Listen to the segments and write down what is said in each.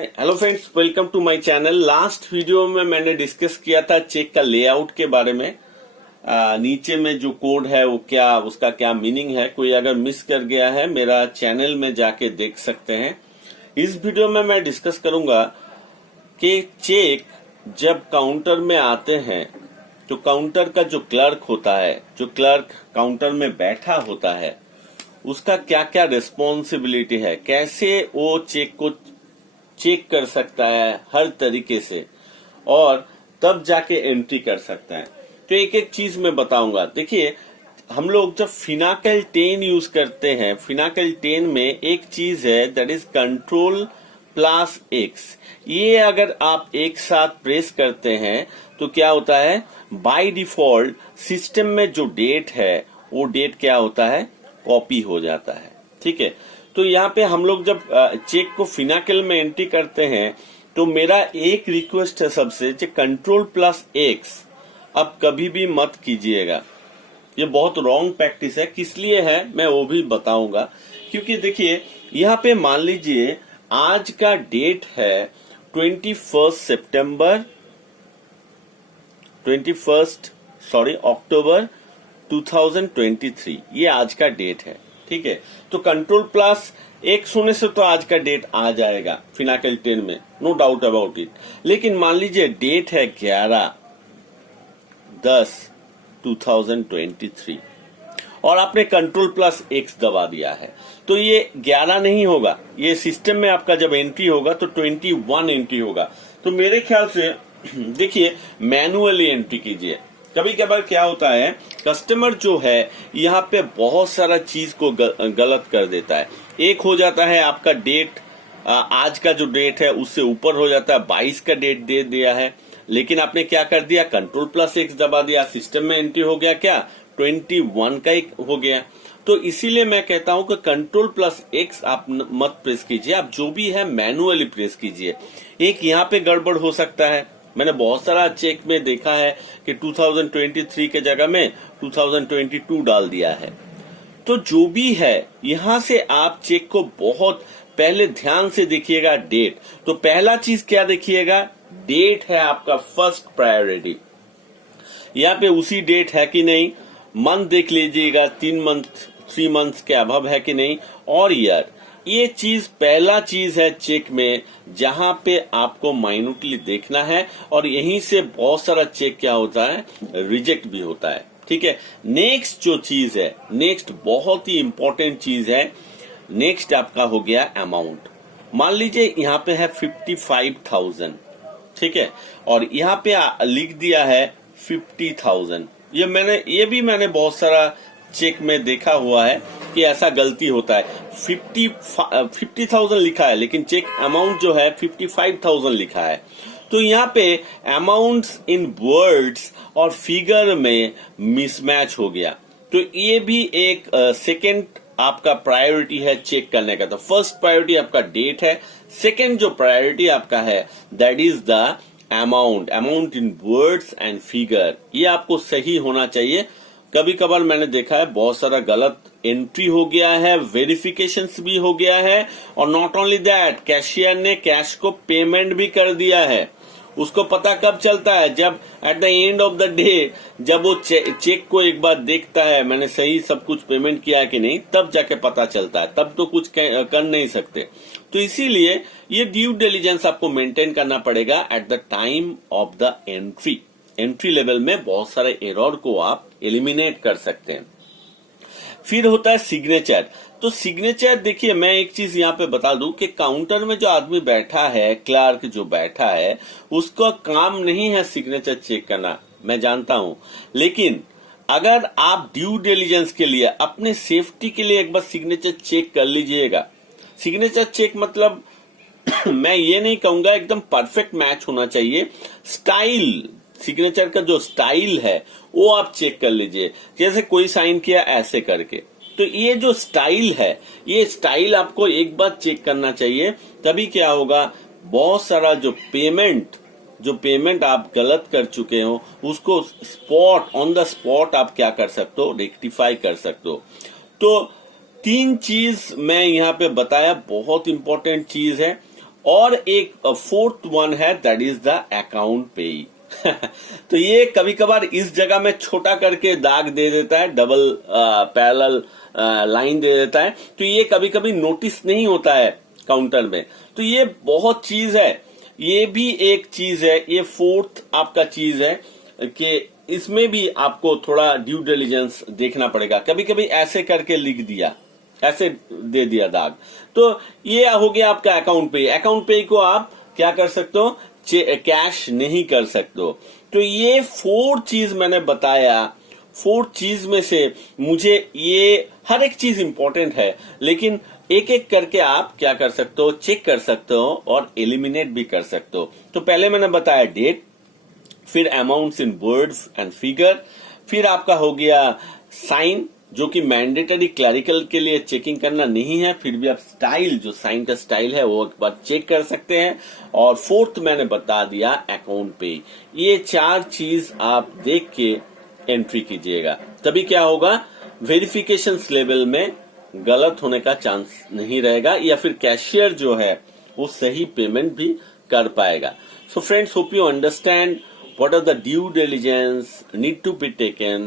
Hello friends, welcome to my channel. Last video में मैंने discuss किया था चेक का लेआउट के बारे में। नीचे में जो कोड है वो क्या, उसका क्या मीनिंग है। कोई अगर मिस कर गया है मेरा चैनल में जाके देख सकते हैं। इस वीडियो में मैं डिस्कस करूंगा कि चेक जब काउंटर में आते हैं तो काउंटर का जो क्लर्क होता है, जो क्लर्क काउंटर में बैठा होता है, उसका क्या क्या रिस्पॉन्सिबिलिटी है, कैसे वो चेक को चेक कर सकता है हर तरीके से, और तब जाके एंट्री कर सकता है। तो एक एक चीज मैं बताऊंगा। देखिए, हम लोग जब फिनाकल 10 यूज करते हैं, फिनाकल 10 में एक चीज है that is control plus x. ये अगर आप एक साथ प्रेस करते हैं तो क्या होता है, बाय डिफॉल्ट सिस्टम में जो डेट है वो डेट क्या होता है, कॉपी हो जाता है। ठीक है, तो यहाँ पे हम लोग जब चेक को फिनाकल में एंट्री करते हैं तो मेरा एक रिक्वेस्ट है सबसे, कंट्रोल प्लस एक्स अब कभी भी मत कीजिएगा। ये बहुत रॉन्ग प्रैक्टिस है। किस लिए है मैं वो भी बताऊंगा। क्योंकि देखिए, यहाँ पे मान लीजिए आज का डेट है अक्टूबर 2023। ये आज का डेट है। ठीक है, तो कंट्रोल प्लस एक्स होने से तो आज का डेट आ जाएगा फिनाकल 10 में, नो डाउट अबाउट इट। लेकिन मान लीजिए डेट है 11/10/2023 और आपने कंट्रोल प्लस एक्स दबा दिया है, तो ये 11 नहीं होगा। ये सिस्टम में आपका जब एंट्री होगा तो 21 एंट्री होगा। तो मेरे ख्याल से देखिए, मैनुअली एंट्री कीजिए। कभी कभार क्या होता है, कस्टमर जो है यहाँ पे बहुत सारा चीज को गलत कर देता है। एक हो जाता है आपका डेट, आज का जो डेट है उससे ऊपर हो जाता है, 22 का डेट दे दिया है, लेकिन आपने क्या कर दिया, कंट्रोल प्लस एक्स दबा दिया, सिस्टम में एंट्री हो गया क्या, 21 का एक हो गया। तो इसीलिए मैं कहता हूं कि कंट्रोल प्लस एक्स आप मत प्रेस कीजिए, आप जो भी है मैनुअली प्रेस कीजिए। एक यहाँ पे गड़बड़ हो सकता है, मैंने बहुत सारा चेक में देखा है कि 2023 के जगह में 2022 डाल दिया है। तो जो भी है, यहां से आप चेक को बहुत पहले ध्यान से देखिएगा। डेट, तो पहला चीज क्या देखिएगा, डेट है आपका फर्स्ट प्रायोरिटी। यहाँ पे उसी डेट है कि नहीं, मंथ देख लीजिएगा, 3 मंथ के अभाव है कि नहीं, और ईयर। ये चीज पहला चीज है चेक में, जहां पे आपको माइन्यूटली देखना है, और यहीं से बहुत सारा चेक क्या होता है, रिजेक्ट भी होता है। ठीक है, नेक्स्ट जो चीज है, नेक्स्ट बहुत ही इंपॉर्टेंट चीज है, नेक्स्ट आपका हो गया अमाउंट। मान लीजिए यहाँ पे है 55,000, ठीक है, और यहाँ पे लिख दिया है 50,000। ये भी मैंने बहुत सारा चेक में देखा हुआ है कि ऐसा गलती होता है। 50,000 लिखा है लेकिन चेक अमाउंट जो है 55,000 लिखा है। तो यहाँ पे अमाउंट्स इन वर्ड्स और फिगर में मिसमैच हो गया। तो ये भी एक सेकेंड आपका प्रायोरिटी है चेक करने का। तो फर्स्ट प्रायोरिटी आपका डेट है, सेकेंड जो प्रायोरिटी आपका है that is the amount in words and figure. ये आपको सही होना चाहिए। कभी कभार मैंने देखा है बहुत सारा गलत एंट्री हो गया है, वेरिफिकेशंस भी हो गया है, और नॉट ओनली दैट, कैशियर ने कैश को पेमेंट भी कर दिया है। उसको पता कब चलता है, जब at the end of the day, जब वो चेक को एक बार देखता है मैंने सही सब कुछ पेमेंट किया है कि नहीं, तब जाके पता चलता है। तब तो कुछ कर नहीं सकते। तो इसीलिए ये ड्यू डिलिजेंस आपको मेंटेन करना पड़ेगा at the time of the entry. Entry level में बहुत सारे एरर को आप एलिमिनेट कर सकते हैं। फिर होता है सिग्नेचर। तो सिग्नेचर देखिए, मैं एक चीज यहाँ पे बता दूं कि काउंटर में जो आदमी बैठा है, क्लर्क जो बैठा है, उसका काम नहीं है सिग्नेचर चेक करना, मैं जानता हूं। लेकिन अगर आप ड्यू डिलिजेंस के लिए, अपने सेफ्टी के लिए एक बार सिग्नेचर चेक कर लीजिएगा। सिग्नेचर चेक मतलब मैं ये नहीं कहूंगा एकदम परफेक्ट मैच होना चाहिए, स्टाइल, सिग्नेचर का जो स्टाइल है वो आप चेक कर लीजिए। जैसे कोई साइन किया ऐसे करके, तो ये जो स्टाइल है, ये स्टाइल आपको एक बार चेक करना चाहिए। तभी क्या होगा, बहुत सारा जो पेमेंट आप गलत कर चुके हो उसको ऑन द स्पॉट आप क्या कर सकते हो, रेक्टिफाई कर सकते हो। तो 3 चीज मैं यहाँ पे बताया, बहुत इंपॉर्टेंट चीज है। और एक फोर्थ वन है, दैट इज द अकाउंट पेई। तो ये कभी कभार इस जगह में छोटा करके दाग दे देता है, डबल पैरेलल लाइन दे देता है, तो ये कभी कभी नोटिस नहीं होता है काउंटर में। तो ये बहुत चीज है, ये भी एक चीज है, ये फोर्थ आपका चीज है कि इसमें भी आपको थोड़ा ड्यू डिलिजेंस देखना पड़ेगा। कभी कभी ऐसे करके लिख दिया, ऐसे दे दिया दाग, तो ये हो गया आपका अकाउंट पे। अकाउंट पे को आप क्या कर सकते हो, कैश नहीं कर सकते हो। तो ये 4 चीज मैंने बताया, 4 चीज में से मुझे ये हर एक चीज इंपॉर्टेंट है, लेकिन एक एक करके आप क्या कर सकते हो, चेक कर सकते हो और एलिमिनेट भी कर सकते हो। तो पहले मैंने बताया डेट, फिर amounts in words and figure, फिर आपका हो गया साइन, जो कि मैंडेटरी क्लरिकल के लिए चेकिंग करना नहीं है, फिर भी आप स्टाइल, जो साइन का स्टाइल है वो एक बार चेक कर सकते हैं। और फोर्थ मैंने बता दिया अकाउंट पे। ये 4 चीज आप देख के एंट्री कीजिएगा, तभी क्या होगा, वेरिफिकेशन लेवल में गलत होने का चांस नहीं रहेगा, या फिर कैशियर जो है वो सही पेमेंट भी कर पाएगा। So friends, hope you understand what are the due diligence need to be taken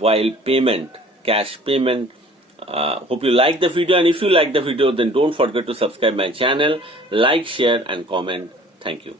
while payment, cash payment. Hope you like the video, and if you like the video, then don't forget to subscribe my channel, like, share and comment. Thank you.